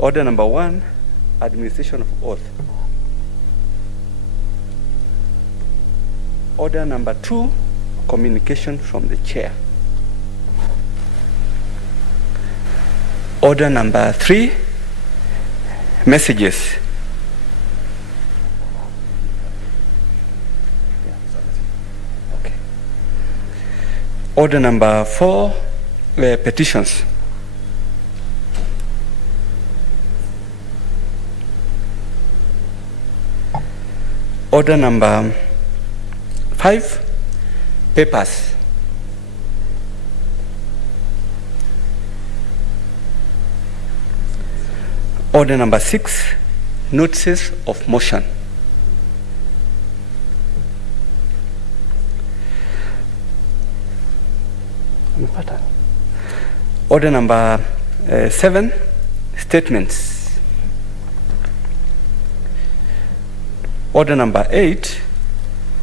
Order number 1, administration of oath. Order number 2, communication from the chair. Order number 3, messages. Okay. Order number 4, petitions. Order number 5, papers. Order number 6, notices of motion. Order number 7, statements. Order number 8,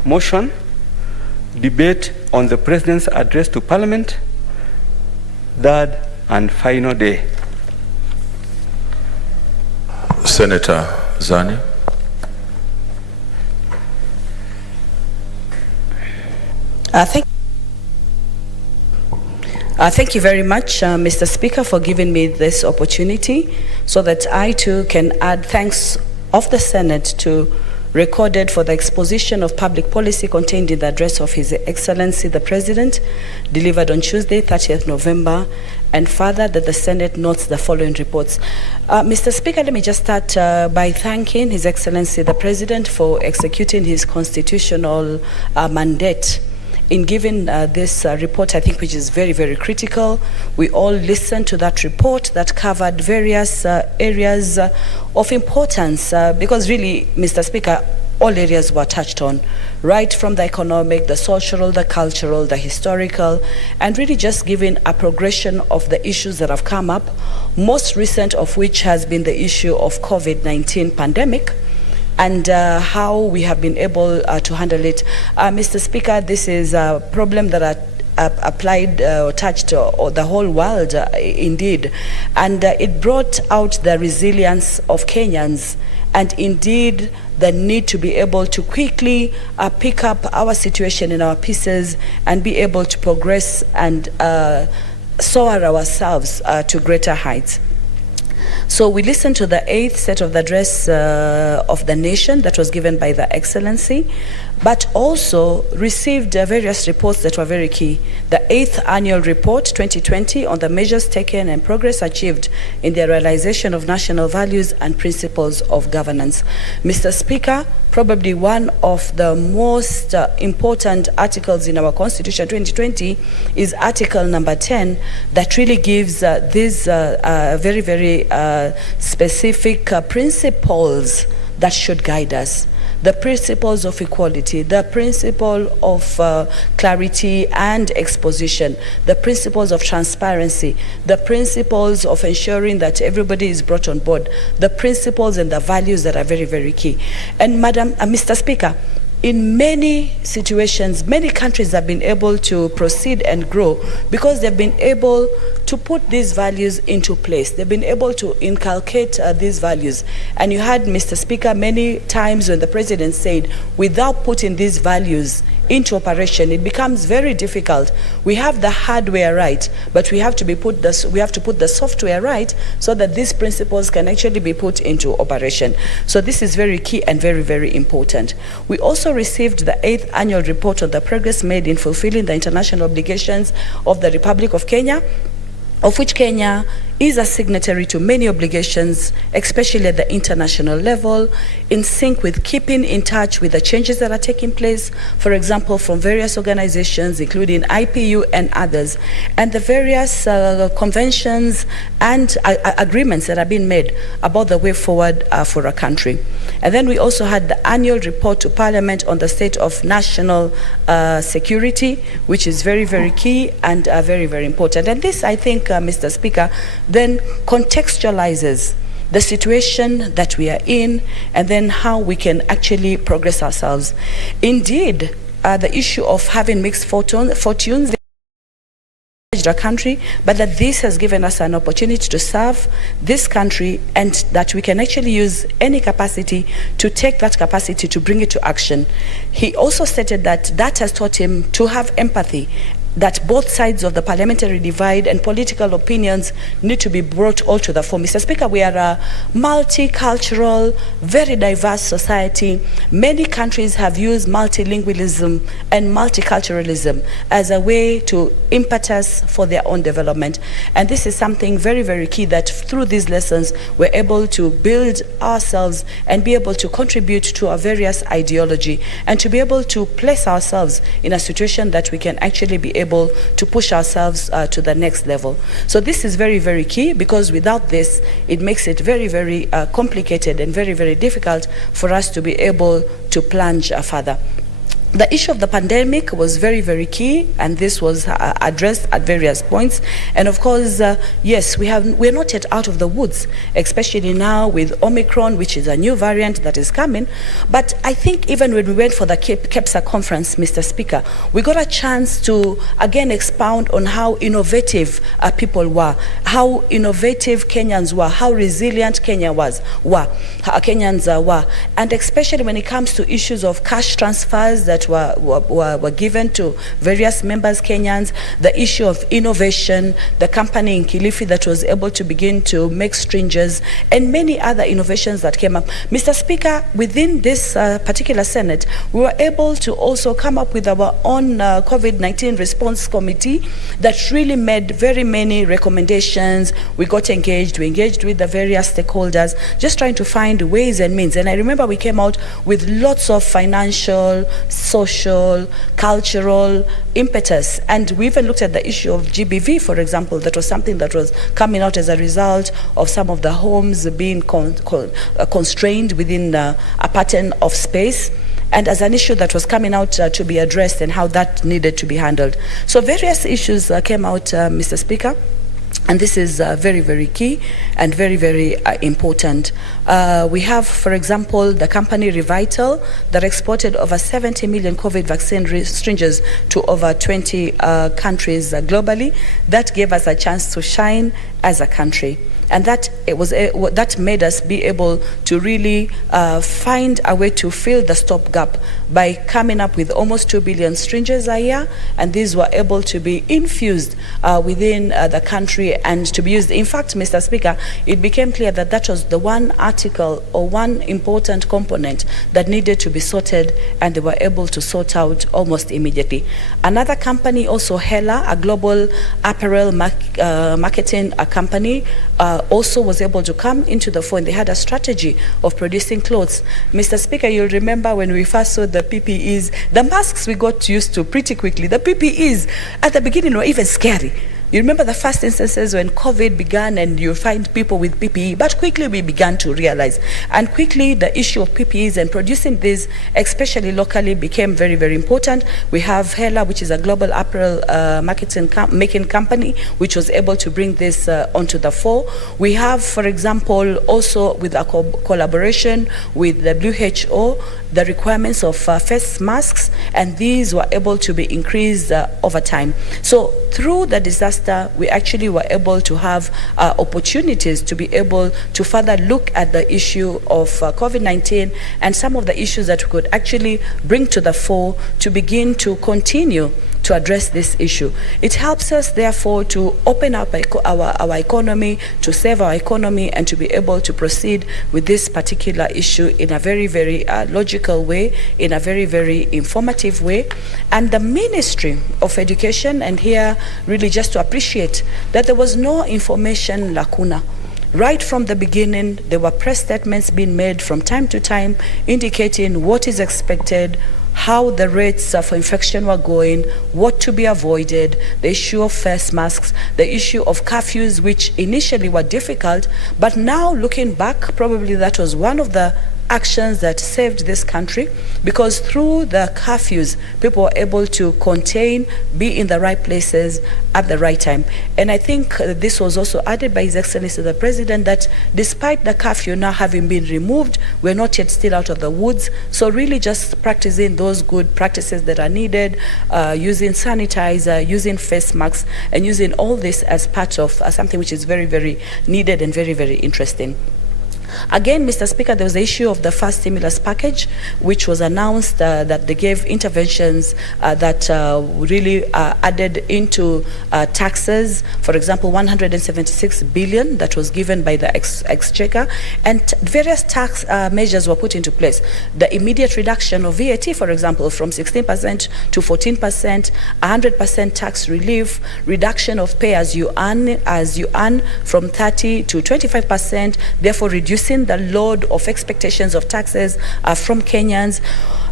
motion, debate on the President's address to Parliament, third and final day. Senator Zani. Thank you very much, Mr. Speaker, for giving me this opportunity so that I too can add thanks of the Senate to recorded for the exposition of public policy contained in the address of His Excellency the President, delivered on Tuesday, 30th November, and further that the Senate notes the following reports. Mr. Speaker, let me just start by thanking His Excellency the President for executing his constitutional mandate in giving this report, I think, which is very, very critical. We all listened to that report that covered various areas of importance because really, Mr. Speaker, all areas were touched on, right from the economic, the social, the cultural, the historical, and really just giving a progression of the issues that have come up, most recent of which has been the issue of COVID-19 pandemic, and how we have been able to handle it. Mr. Speaker, this is a problem that applied or touched the whole world indeed, and it brought out the resilience of Kenyans and indeed the need to be able to quickly pick up our situation in our pieces and be able to progress and soar ourselves to greater heights. So we listened to the 8th set of the address of the nation that was given by the Excellency, but also received various reports that were very key. The 8th annual report 2020 on the measures taken and progress achieved in the realization of national values and principles of governance. Mr. Speaker, probably one of the most important articles in our Constitution 2020 is Article number 10 that really gives these very, very specific principles that should guide us. The principles of equality, the principle of clarity and exposition, the principles of transparency, the principles of ensuring that everybody is brought on board, the principles and the values that are very, very key. And Mr. Speaker, in many situations, many countries have been able to proceed and grow because they've been able to put these values into place. They've been able to inculcate these values. And you heard, Mr. Speaker, many times when the President said, without putting these values into operation, it becomes very difficult. We have the hardware right, but we have to put the software right so that these principles can actually be put into operation. So this is very key and very, very important. We also received the 8th annual report on the progress made in fulfilling the international obligations of the Republic of Kenya, of which Kenya is a signatory to many obligations, especially at the international level, in sync with keeping in touch with the changes that are taking place, for example, from various organizations, including IPU and others, and the various conventions and agreements that have been made about the way forward for a country. And then we also had the annual report to Parliament on the state of national security, which is very, very key and very, very important. And this, I think, Mr. Speaker, then contextualizes the situation that we are in and then how we can actually progress ourselves. Indeed, the issue of having mixed fortunes our country, but that this has given us an opportunity to serve this country, and that we can actually use any capacity to take that capacity to bring it to action. He also stated that that has taught him to have empathy, that both sides of the parliamentary divide and political opinions need to be brought all to the fore. Mr. Speaker, we are a multicultural, very diverse society. Many countries have used multilingualism and multiculturalism as a way to impetus for their own development. And this is something very, very key, that through these lessons, we're able to build ourselves and be able to contribute to our various ideology, and to be able to place ourselves in a situation that we can actually be able to push ourselves to the next level. So this is very, very key, because without this, it makes it very, very complicated and very, very difficult for us to be able to plunge further. The issue of the pandemic was very, very key, and this was addressed at various points. And of course, yes, we're not yet out of the woods, especially now with Omicron, which is a new variant that is coming. But I think even when we went for the KEPSA conference, Mr. Speaker, we got a chance to again expound on how innovative people were, how innovative Kenyans were, how resilient Kenyans were, and especially when it comes to issues of cash transfers that were given to various members Kenyans, the issue of innovation, the company in Kilifi that was able to begin to make syringes, and many other innovations that came up. Mr. Speaker, within this particular Senate, we were able to also come up with our own COVID-19 response committee that really made very many recommendations. We got engaged, we engaged with the various stakeholders, just trying to find ways and means. And I remember we came out with lots of financial, social, cultural impetus. And we even looked at the issue of GBV, for example. That was something that was coming out as a result of some of the homes being constrained within a pattern of space, and as an issue that was coming out to be addressed, and how that needed to be handled. So various issues came out, Mr. Speaker. And this is very, very key and very, very important. We have, for example, the company Revital that exported over 70 million COVID vaccine syringes to over 20 countries globally. That gave us a chance to shine as a country. And that made us be able to really find a way to fill the stopgap by coming up with almost 2 billion syringes a year, and these were able to be infused within the country and to be used. In fact, Mr. Speaker, it became clear that that was the one article or one important component that needed to be sorted, and they were able to sort out almost immediately. Another company, also Hela, a global apparel marketing company, also was able to come into the fore. They had a strategy of producing clothes. Mr. Speaker, you'll remember when we first saw the PPEs, the masks we got used to pretty quickly. The PPEs at the beginning were even scary. You remember the first instances when COVID began and you find people with PPE, but quickly we began to realize. And quickly the issue of PPEs and producing these, especially locally, became very, very important. We have Hela, which is a global apparel making company, which was able to bring this onto the fore. We have, for example, also with a collaboration with the WHO, the requirements of face masks, and these were able to be increased over time. So through the disaster, we actually were able to have opportunities to be able to further look at the issue of COVID-19 and some of the issues that we could actually bring to the fore to begin to continue to address this issue. It helps us, therefore, to open up our economy, to save our economy, and to be able to proceed with this particular issue in a very, very logical way, in a very, very informative way. And the Ministry of Education, and here really just to appreciate that there was no information lacuna. Right from the beginning, there were press statements being made from time to time indicating what is expected, how the rates for infection were going, what to be avoided, the issue of face masks, the issue of curfews, which initially were difficult, but now looking back, probably that was one of the actions that saved this country, because through the curfews, people were able to contain, be in the right places at the right time. And I think this was also added by His Excellency the President, that despite the curfew now having been removed, we're not yet still out of the woods. So really just practicing those good practices that are needed, using sanitizer, using face masks, and using all this as part of something which is very, very needed and very, very interesting. Again, Mr. Speaker, there was the issue of the first stimulus package, which was announced that they gave interventions that really added into taxes. For example, 176 billion that was given by the exchequer, and various tax measures were put into place. The immediate reduction of VAT, for example, from 16% to 14%, 100% tax relief, reduction of pay as you earn from 30 to 25%, therefore reducing the load of expectations of taxes from Kenyans,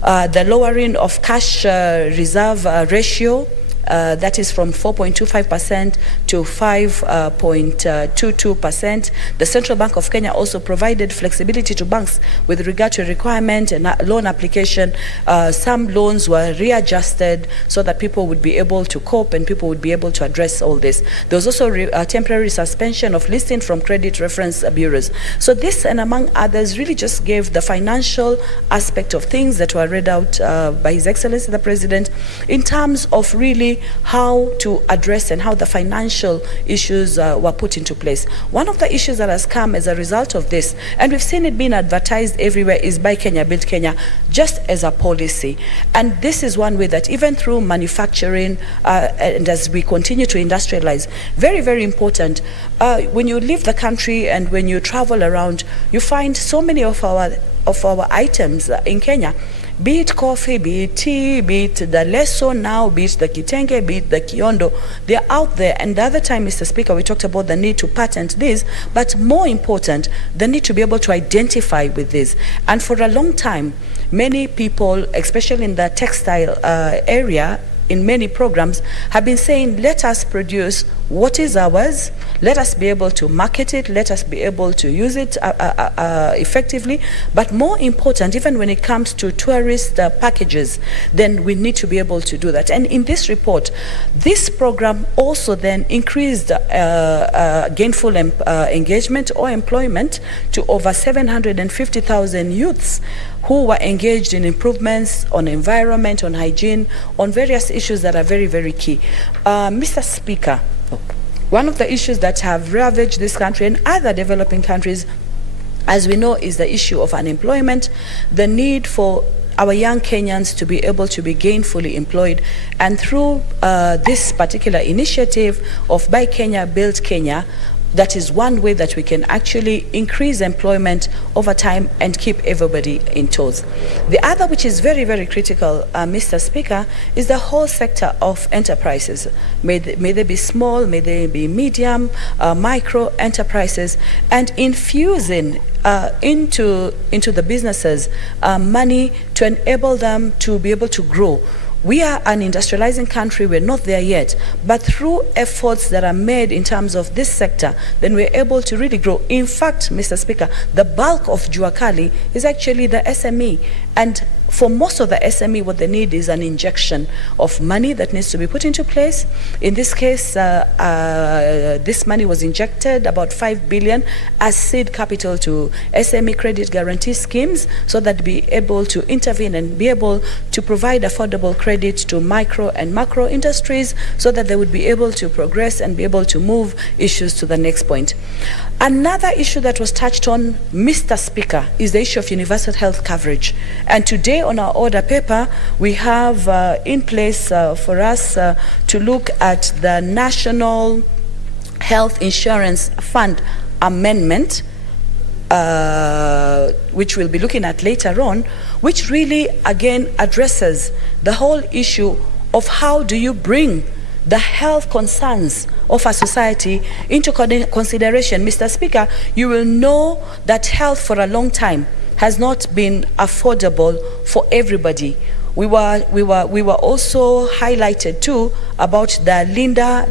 the lowering of cash reserve ratio, that is from 4.25% to 5.22%. The Central Bank of Kenya also provided flexibility to banks with regard to requirement and loan application. Some loans were readjusted so that people would be able to cope and people would be able to address all this. There was also a temporary suspension of listing from credit reference bureaus. So this, and among others, really just gave the financial aspect of things that were read out by His Excellency the President in terms of really how to address and how the financial issues were put into place. One of the issues that has come as a result of this, and we've seen it being advertised everywhere, is Buy Kenya, Build Kenya, just as a policy. And this is one way that even through manufacturing and as we continue to industrialize, very, very important, when you leave the country and when you travel around, you find so many of our items in Kenya, be it coffee, be it tea, be it the leso now, be it the kitenge, be it the kiondo, they're out there. And the other time, Mr. Speaker, we talked about the need to patent this, but more important, the need to be able to identify with this. And for a long time, many people, especially in the textile area, in many programs, have been saying, let us produce what is ours, let us be able to market it, let us be able to use it effectively. But more important, even when it comes to tourist packages, then we need to be able to do that. And in this report, this program also then increased gainful engagement or employment to over 750,000 youths who were engaged in improvements on environment, on hygiene, on various issues that are very, very key. Mr. Speaker, one of the issues that have ravaged this country and other developing countries, as we know, is the issue of unemployment, the need for our young Kenyans to be able to be gainfully employed. And through this particular initiative of Buy Kenya, Build Kenya, that is one way that we can actually increase employment over time and keep everybody in tows. The other, which is very, very critical, Mr. Speaker, is the whole sector of enterprises. May they be small, may they be medium, micro enterprises, and infusing into the businesses money to enable them to be able to grow. We are an industrializing country, we're not there yet, but through efforts that are made in terms of this sector, then we're able to really grow. In fact, Mr. Speaker, the bulk of Juakali is actually the SME, and for most of the SME, what they need is an injection of money that needs to be put into place. In this case, this money was injected, about 5 billion, as seed capital to SME credit guarantee schemes, so that be able to intervene and be able to provide affordable credit to micro and macro industries, so that they would be able to progress and be able to move issues to the next point. Another issue that was touched on, Mr. Speaker, is the issue of universal health coverage. And today on our order paper, we have in place for us to look at the National Health Insurance Fund Amendment, which we'll be looking at later on, which really again addresses the whole issue of how do you bring the health concerns of our society into consideration. Mr. Speaker, you will know that health for a long time has not been affordable for everybody. We were also highlighted too about the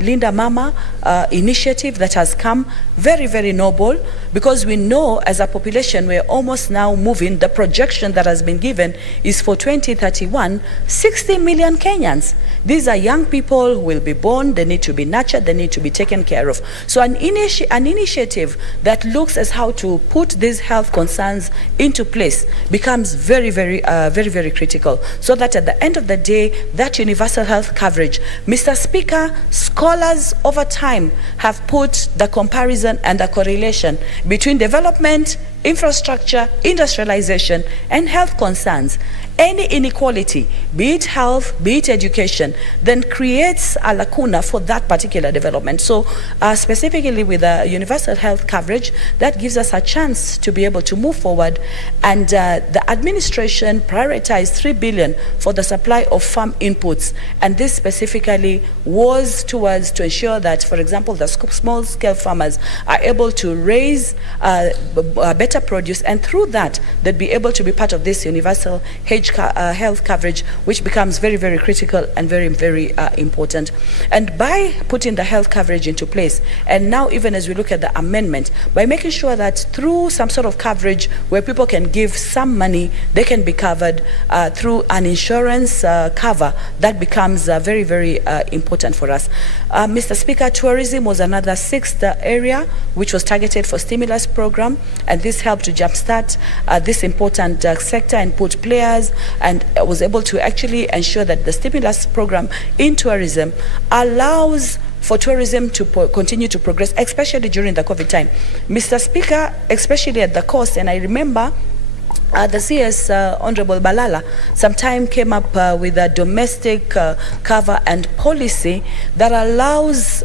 Linda Mama initiative that has come, very, very noble, because we know as a population we're almost now moving, the projection that has been given is for 2031, 60 million Kenyans. These are young people who will be born, they need to be nurtured, they need to be taken care of. So an initiative that looks as how to put these health concerns into place becomes very, very critical, so that at the end of the day, that universal health coverage, Mr. Speaker, scholars over time have put the comparison and the correlation between development, infrastructure, industrialization, and health concerns. Any inequality, be it health, be it education, then creates a lacuna for that particular development. So specifically with the universal health coverage, that gives us a chance to be able to move forward. And the administration prioritized 3 billion for the supply of farm inputs. And this specifically was towards to ensure that, for example, the small-scale farmers are able to raise better produce, and through that, they'd be able to be part of this universal health coverage, which becomes very, very critical and very, very important. And by putting the health coverage into place, and now even as we look at the amendment, by making sure that through some sort of coverage where people can give some money, they can be covered through an insurance cover, that becomes very, very important for us. Mr. Speaker, tourism was another sixth area which was targeted for stimulus program, and this helped to jumpstart this important sector and put players, and was able to actually ensure that the stimulus program in tourism allows for tourism to continue to progress, especially during the COVID time. Mr. Speaker, especially at the coast, and I remember the CS, Honorable Balala, sometime came up with a domestic cover and policy that allows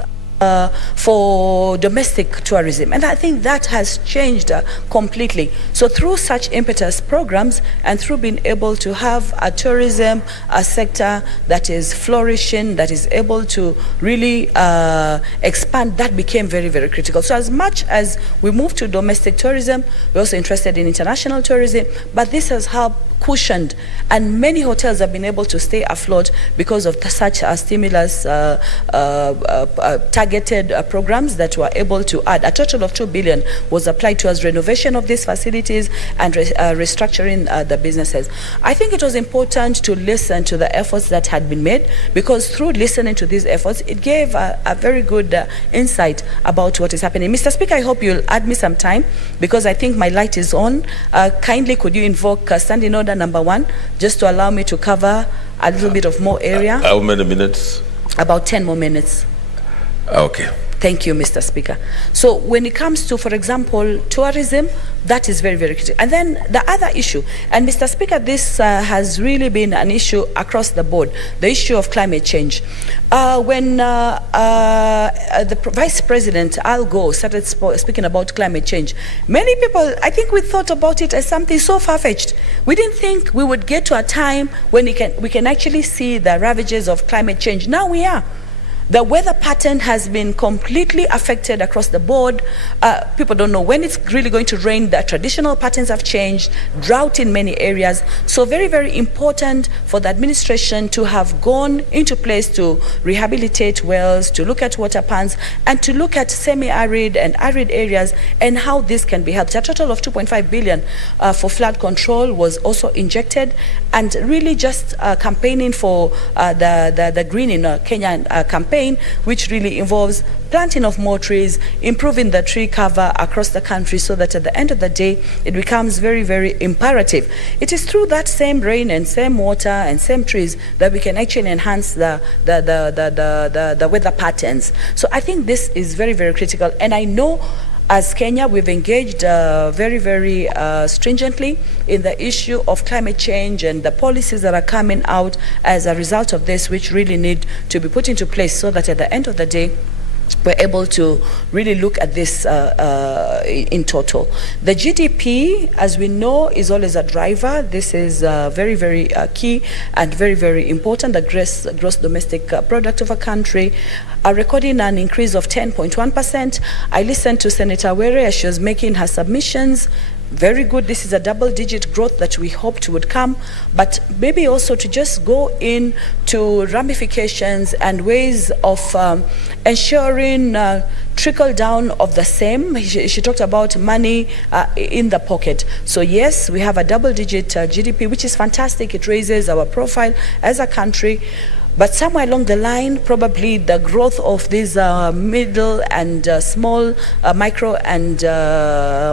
for domestic tourism, and I think that has changed completely. So through such impetus programs, and through being able to have a tourism sector that is flourishing, that is able to really expand, that became very, very critical. So as much as we move to domestic tourism, we're also interested in international tourism, but this has helped cushioned, and many hotels have been able to stay afloat because of such stimulus targeted programs that were able to add. A total of 2 billion was applied towards renovation of these facilities and restructuring the businesses. I think it was important to listen to the efforts that had been made, because through listening to these efforts, it gave a very good insight about what is happening. Mr. Speaker, I hope you'll add me some time, because I think my light is on. Kindly could you invoke standing order number 1, just to allow me to cover a little bit of more area. How many minutes? About 10 more minutes. Okay. Thank you, Mr. Speaker. So when it comes to, for example, tourism, that is very, very critical. And then the other issue, and Mr. Speaker, this has really been an issue across the board, the issue of climate change. When the Vice President, Al Gore, started speaking about climate change, many people, I think we thought about it as something so far-fetched. We didn't think we would get to a time when we can actually see the ravages of climate change. Now we are. The weather pattern has been completely affected across the board. People don't know when it's really going to rain. The traditional patterns have changed, drought in many areas. So very, very important for the administration to have gone into place to rehabilitate wells, to look at water pans, and to look at semi-arid and arid areas and how this can be helped. A total of 2.5 billion for flood control was also injected, and really just campaigning for the Green in Kenya campaign, which really involves planting of more trees, improving the tree cover across the country, so that at the end of the day, it becomes very, very imperative. It is through that same rain and same water and same trees that we can actually enhance the weather patterns. So I think this is very, very critical. And I know as Kenya, we've engaged very, very stringently in the issue of climate change and the policies that are coming out as a result of this, which really need to be put into place, so that at the end of the day, we're able to really look at this in total. The GDP, as we know, is always a driver. This is very, very key and very, very important. The gross domestic product of a country are recording an increase of 10.1%. I listened to Senator Were as she was making her submissions. Very good. This is a double-digit growth that we hoped would come, but maybe also to just go into ramifications and ways of ensuring trickle down of the same. She talked about money in the pocket. So yes, we have a double-digit GDP, which is fantastic. It raises our profile as a country. But somewhere along the line, probably the growth of these middle and small micro and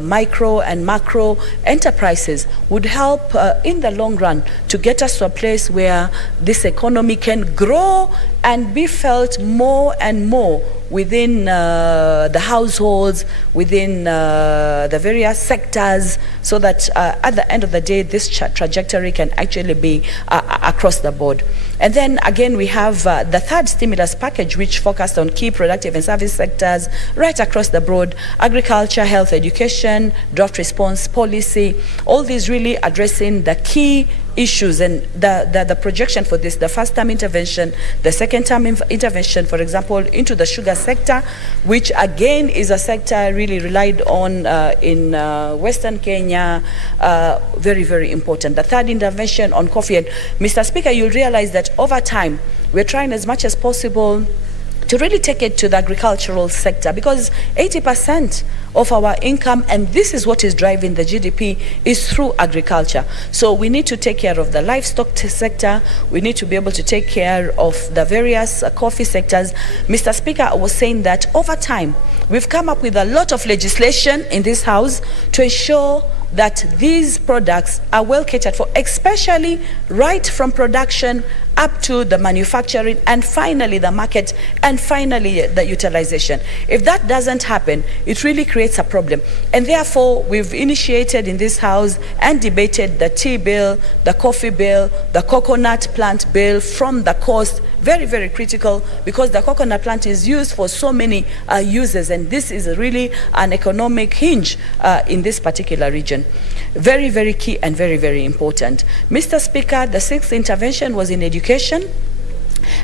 macro enterprises would help in the long run to get us to a place where this economy can grow and be felt more and more within the households, within the various sectors, so that at the end of the day, this trajectory can actually be across the board. And then again, we have the third stimulus package, which focused on key productive and service sectors right across the board: agriculture, health, education, drought response policy, all these really addressing the key issues and the projection for this, the first term intervention, the second term intervention, for example, into the sugar sector, which again is a sector really relied on in Western Kenya, very, very important. The third intervention on coffee. And Mr. Speaker, you'll realize that over time, we're trying as much as possible to really take it to the agricultural sector, because 80% of our income, and this is what is driving the GDP, is through agriculture. So we need to take care of the livestock sector. We need to be able to take care of the various coffee sectors. Mr. Speaker, I was saying that over time, we've come up with a lot of legislation in this House to ensure that these products are well catered for, especially right from production up to the manufacturing, and finally the market, and finally the utilization. If that doesn't happen, it really creates a problem. And therefore, we've initiated in this House and debated the tea bill, the coffee bill, the coconut plant bill from the coast. Very, very critical, because the coconut plant is used for so many uses, and this is really an economic hinge in this particular region. Very, very key and very, very important. Mr. Speaker, the sixth intervention was in education.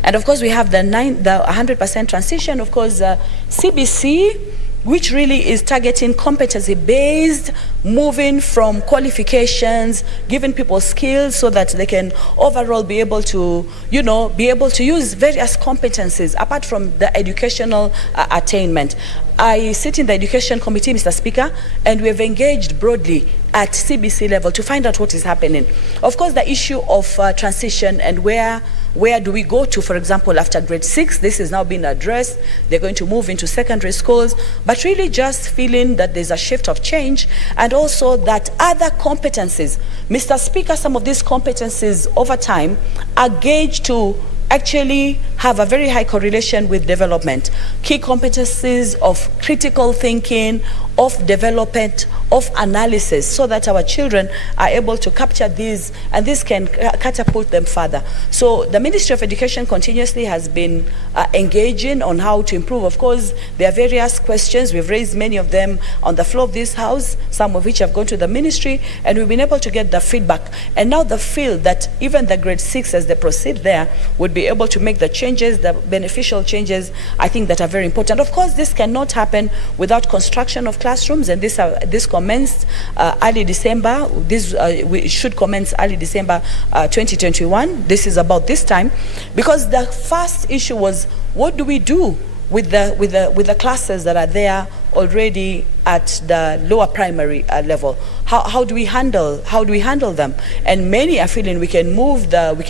And of course, we have the 100% transition, of course, CBC, which really is targeting competency-based, moving from qualifications, giving people skills so that they can overall be able to, be able to use various competencies apart from the educational attainment. I sit in the Education Committee, Mr. Speaker, and we have engaged broadly at CBC level to find out what is happening. Of course, the issue of transition and where do we go to, for example, after grade 6, this is now being addressed. They're going to move into secondary schools, but really just feeling that there's a shift of change, and also that other competencies, Mr. Speaker, some of these competencies over time are gauged to actually have a very high correlation with development. Key competencies of critical thinking, of development, of analysis, so that our children are able to capture these, and this can catapult them further. So the Ministry of Education continuously has been engaging on how to improve. Of course, there are various questions. We've raised many of them on the floor of this House, some of which have gone to the ministry, and we've been able to get the feedback. And now the feel that even the grade 6, as they proceed there, would be able to make the changes, the beneficial changes, I think, that are very important. Of course, this cannot happen without construction of classrooms, and this commenced early December. We should commence early December 2021. This is about this time, because the first issue was, what do we do with the classes that are there already at the lower primary level? How do we handle them? And many are feeling we can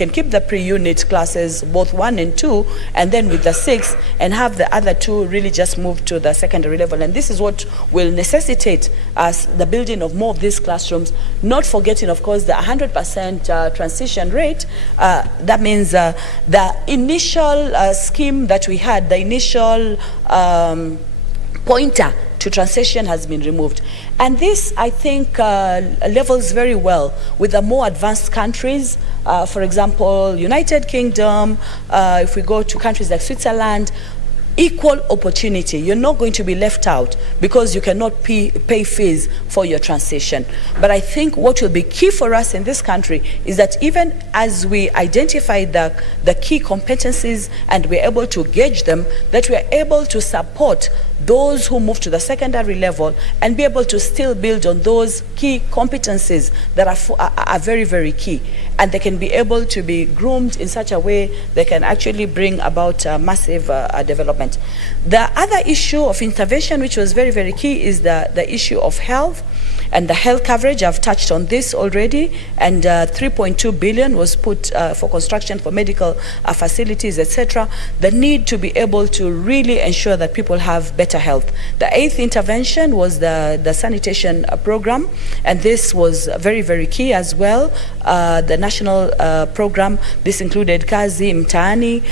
keep the pre-unit classes, both 1 and 2, and then with the 6, and have the other 2 really just move to the secondary level. And this is what will necessitate us the building of more of these classrooms, not forgetting, of course, the 100% transition rate. That means the initial scheme that we had, the initial pointer to transition has been removed. And this, I think, levels very well with the more advanced countries. For example, United Kingdom, if we go to countries like Switzerland, equal opportunity. You're not going to be left out because you cannot pay fees for your transition. But I think what will be key for us in this country is that even as we identify the key competencies and we're able to gauge them, that we're able to support those who move to the secondary level and be able to still build on those key competencies that are very, very key. And they can be able to be groomed in such a way they can actually bring about massive development. The other issue of intervention, which was very, very key, is the issue of health and the health coverage. I've touched on this already, and 3.2 billion was put for construction for medical facilities, etc. The need to be able to really ensure that people have better health. The eighth intervention was the sanitation program, and this was very, very key as well. The national program, this included Kazi, Mtaani,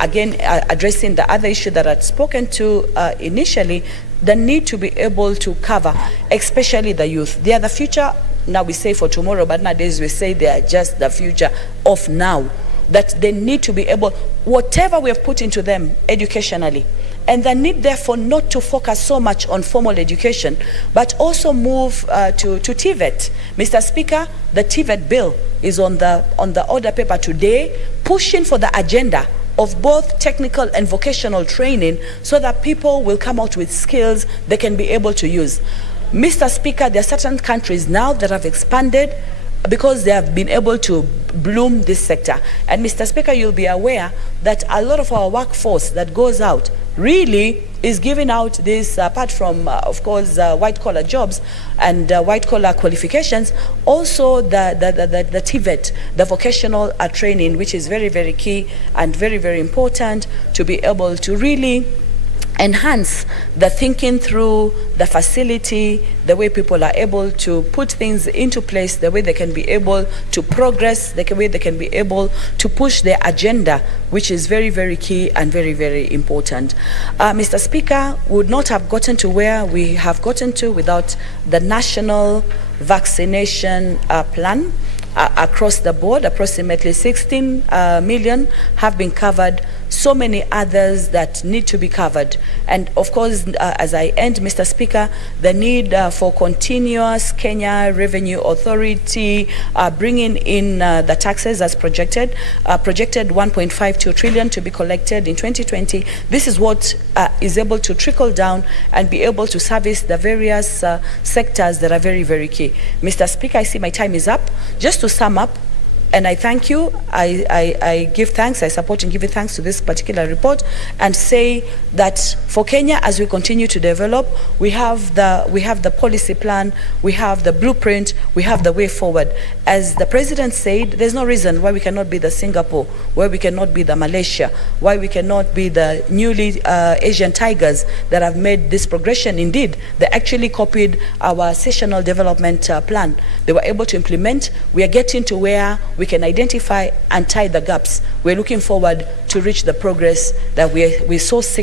again addressing the other issue that I'd spoken to initially, the need to be able to cover, especially the youth. They are the future, now we say for tomorrow, but nowadays we say they are just the future of now. That they need to be able, whatever we have put into them educationally, and the need therefore not to focus so much on formal education, but also move to TVET. Mr. Speaker, the TVET bill is on the order paper today, pushing for the agenda of both technical and vocational training so that people will come out with skills they can be able to use. Mr. Speaker, there are certain countries now that have expanded because they have been able to bloom this sector. And Mr. Speaker, you'll be aware that a lot of our workforce that goes out really is giving out this, apart from, of course, white-collar jobs and white-collar qualifications, also the TVET, the vocational training, which is very, very key and very, very important to be able to really enhance the thinking through the facility, the way people are able to put things into place, the way they can be able to progress, the way they can be able to push their agenda, which is very, very key and very, very important. Mr. Speaker, we would not have gotten to where we have gotten to without the national vaccination plan. Across the board, approximately 16 million have been covered. So many others that need to be covered. And of course, as I end, Mr. Speaker, the need for continuous Kenya Revenue Authority bringing in the taxes as projected 1.52 trillion to be collected in 2020. This is what is able to trickle down and be able to service the various sectors that are very, very key. Mr. Speaker, I see my time is up. Just to sum up, and I thank you, I give thanks, I support and give thanks to this particular report, and say that for Kenya, as we continue to develop, we have the policy plan, we have the blueprint, we have the way forward. As the President said, there's no reason why we cannot be the Singapore, why we cannot be the Malaysia, why we cannot be the newly Asian tigers that have made this progression. Indeed, they actually copied our sessional development plan. They were able to implement. We are getting to where we can identify and tie the gaps. We're looking forward to reach the progress that we so seek